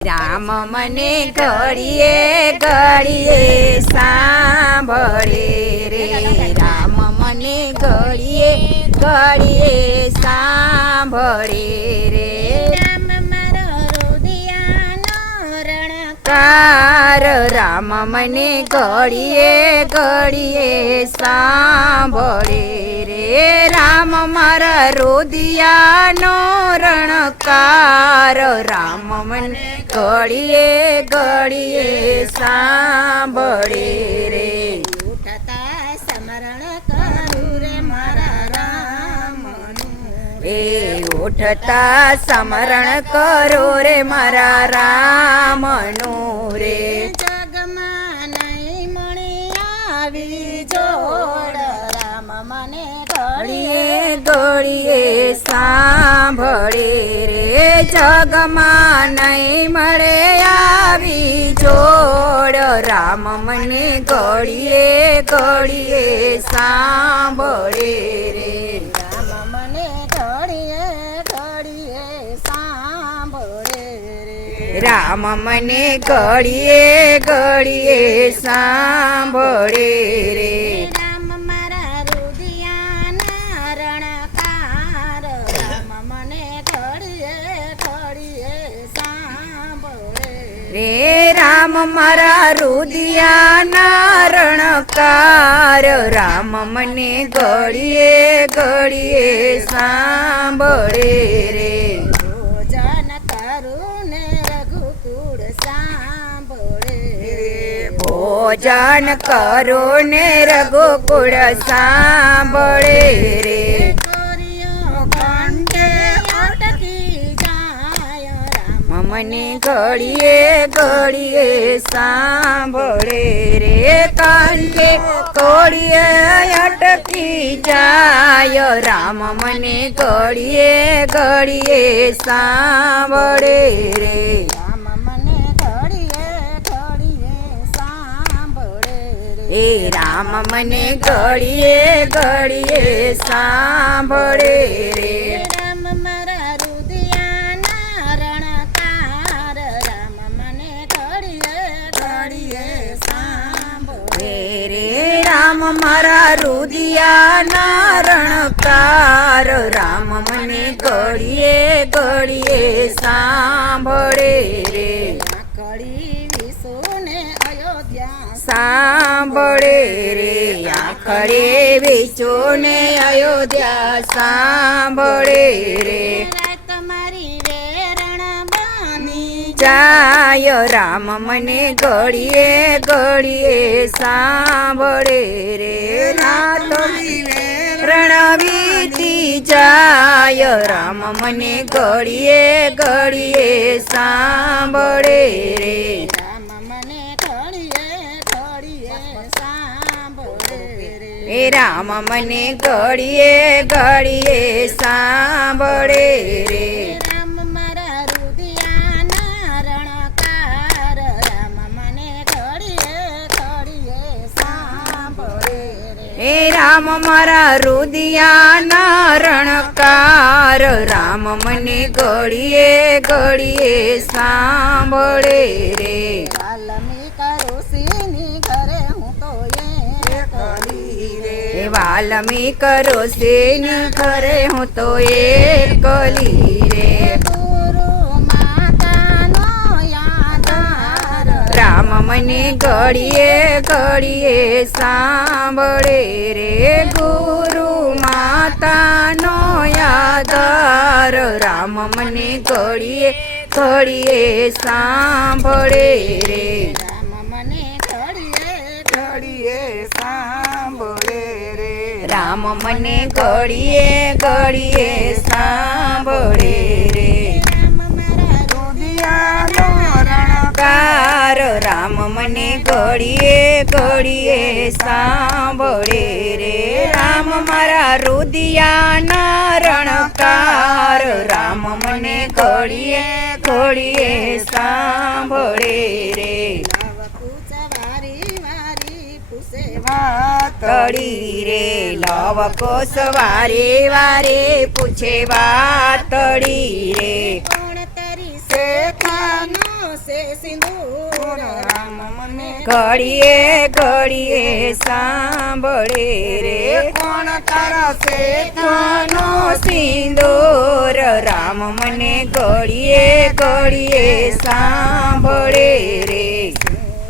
રામ મને ઘડીએ ઘડીએ સાંભળે રે, રામ મને ઘડીએ ઘડીએ સાંભળે રે. રામ મારો રુદિયાનો રણકાર રામ મને ઘડીએ ઘડીએ સાંભળે રે, રામ મારા રુદિયાનો રણકાર રામ મને ઘડીએ ઘડીએ સાંભળે રે. ઉઠતા સ્મરણ કરું રે મારા રામનું, એ ઉઠતા સ્મરણ કરો રે મારા રામનું રે. જગમાં નહીં મણી આવી જોડ રામ મને ઘડીએ ઘડીએ સાંભળે રે, જગમાં નહીં મળે આવી જોડ રામ મને ઘડીએ ઘડીએ સાંભળે રે. રામ મને ઘડીએ ઘડીએ સાંભળે રે. રામ મને ઘડીએ ઘડીએ સાંભળે રે. રામ મારા રુદિયાના રણકાર રામ મને ઘડીએ ઘડીએ સાંભળે રે રામ મારા રુદિયાના રણકાર રામ મને ઘડીએ ઘડીએ સાંભળે રે. ભોજન કરું ને રઘુકુળ સાંભળે ભોજન કરો ને રઘુકુળ સાંભળે રે. કોરિયો કંઠે અટકી જાય રામ મને ઘડીએ ઘડીએ સાંભળે રે, કંઠે કોડીએ અટકી જાય રામ મને ઘડીએ ઘડીએ સાંભળે રે. રામ મને ઘડીએ ઘડીએ સાંભળે રે. એ રામ મને ઘડીએ ઘડીએ સાંભળે રે. રામ મારા રુદિયાના રણકાર રામ મને ઘડીએ ઘડીએ સાંભળે રે રામ મારા રુદિયાના રણકાર રામ મને ઘડીએ ઘડીએ સાંભળે રે. કડી વિસુને અયોધ્યા સાંભળે રે, આખરે વિચોને અયોધ્યા સાંભળે રે. તમારી વેરણ બની જાય રામ મને ઘડીએ ઘડીએ સાંભળે રે. નાથ રણવીતી જાય રામ મને ઘડીએ ઘડીએ સાંભળે રે. રામ મને ઘડીએ ઘડીએ સાંભળે રે. એ રામ મને ઘડીએ ઘડીએ સાંભળે રે. રામ મારા રુદિયાના રણકાર રામ મને ઘડીએ ઘડીએ સાંભળે રે. એ રામ મારા રુદિયાના રણકાર રામ મને ઘડીએ ઘડીએ સાંભળે રે. વાલ્મીક ઋષિની ઘરે હું તો એકલી રે. એ વાલ્મીક ઋષિની ઘરે હું તો એકલી રે. ગુરુ માતાનો યાદાર રામ મને ઘડીએ ઘડીએ સાંભળે રે. ગુરુ માતાનો યાદાર રામ મને ઘડીએ ઘડીએ સાંભળે રે. રામ મને ઘડીએ ઘડીએ સાંભળે રે. રામ મને ઘડીએ ઘડીએ સાંભળે રે. રામ મારા રુદિયાનો રણકાર રામ મને ઘડીએ ઘડીએ સાંભળે રે. રામ મારા રુદિયાના રણકાર રામ મને ઘડીએ ઘડીએ સાંભળે રે. પૂછ વારી વારી પૂછે વાતડી રે, લવ કોસ વારે વારે પૂછે વાતડી રે. કોણ તરી શેખાનો પૂછે સિંદૂર રામ મને ઘડીએ ઘડીએ સાંભળે રે કોણ તારા શેઠનો સિંદૂર રામ મને ઘડીએ ઘડીએ સાંભળે રે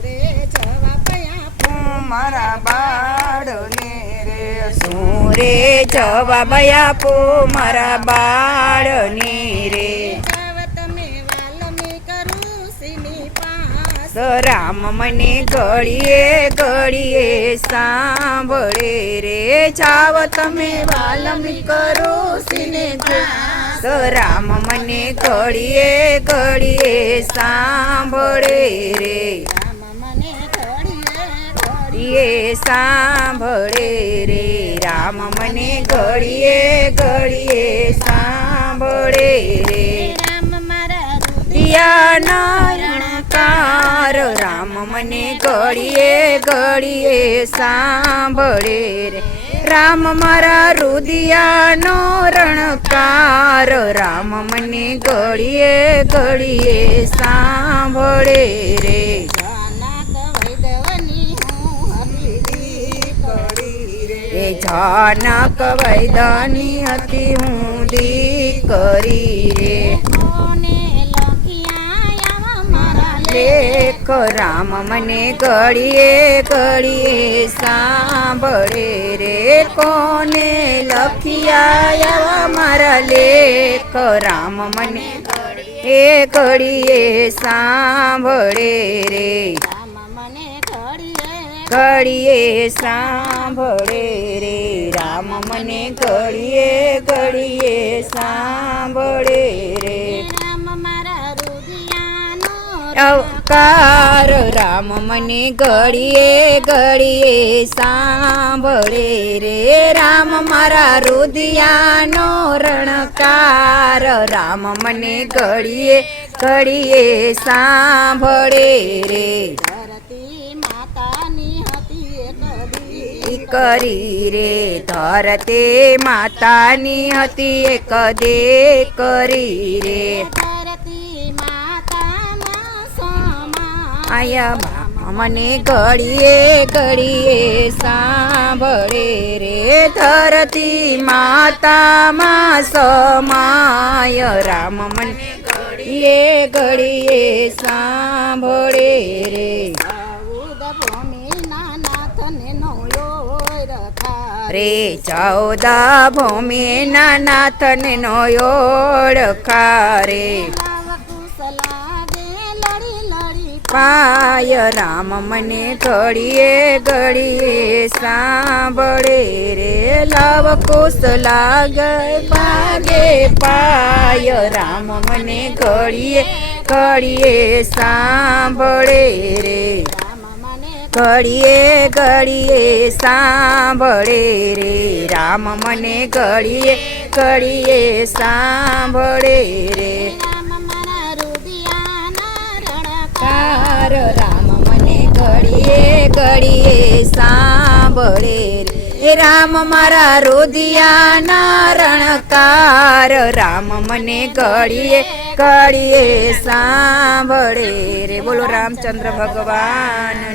રે જવાબ આપો મારા બાળને રે શું રે જવાબ આપો મારા બાળને રે જાવ તમે વાલ્મીક ઋષિની પાસ રામ મને ઘડીએ ઘડીએ સાંભળે રે જાવ તમે વાલ્મીક ઋષિને પાસ રામ મને ઘડીએ ઘડીએ સાંભળે રે રામ મને ઘડીએ ઘડીએ સાંભળે રે રામ મને ઘડીએ ઘડીએ સાંભળે રે રામ મારા દિયાના રણકાર રામ મને ઘડીએ ઘડીએ સાંભળે રે રામ મારા રુદિયાનો રણકાર રામ મને ઘડીએ ઘડીએ સાંભળે રે જાનક વૈદની હતી હું દીકરી રે એ જાનક વૈદાની હતી હું દીકરી રે કોને લખિયા આવા મારા લેખ રામ મને ઘડીએ ઘડીએ સાંભળે રે કોને લખિયા મારા લેખ રામ મને એ ઘડીએ સાંભળે રે રામ મને ઘડીએ ઘડીએ સાંભળે રે રામ મને ઘડીએ ઘડીએ સાંભળે રે રામ મારા રુદિયાનો અવકાર રામ મને ઘડીએ ઘડીએ સાંભળે રે રામ મારા રુદિયાનો રણકાર રામ મને ઘડીએ ઘડીએ સાંભળે રે ધરતી માતાની હતી એક દી કરી રે ધરતે માતાની હતી એક દે કરી રે ધરતી માતાના સમા આયા મને ઘડીએ ઘડીએ સાંભળે રે ધરતી માતામાં સમાય રામ મને ઘડીએ ઘડીએ સાંભળે રે 14 ભૂમિના નાથને નોયો રખા રે 14 ભૂમિના નાથને નો ઓળખા રે લાવ કુશલા ગે લડી લડી પાય રામ મને ઘડીએ ઘડીએ સાંભળે રે લવ કુશ લાગે પાગે પાય રામ મને ઘડીએ ઘડીએ સાંભળે રે રામ મને ઘડીએ ઘડીએ સાંભળે રે રામ મને ઘડીએ ઘડીએ સાંભળે રે રામ મારા રુદિયાના રણકાર કાર રામ મને ઘડીએ ઘડીએ સાંભળે રે રામ મારા રુદિયાના રણકાર રામ મને ઘડીએ ઘડીએ સાંભળે રે બોલો રામચંદ્ર ભગવાન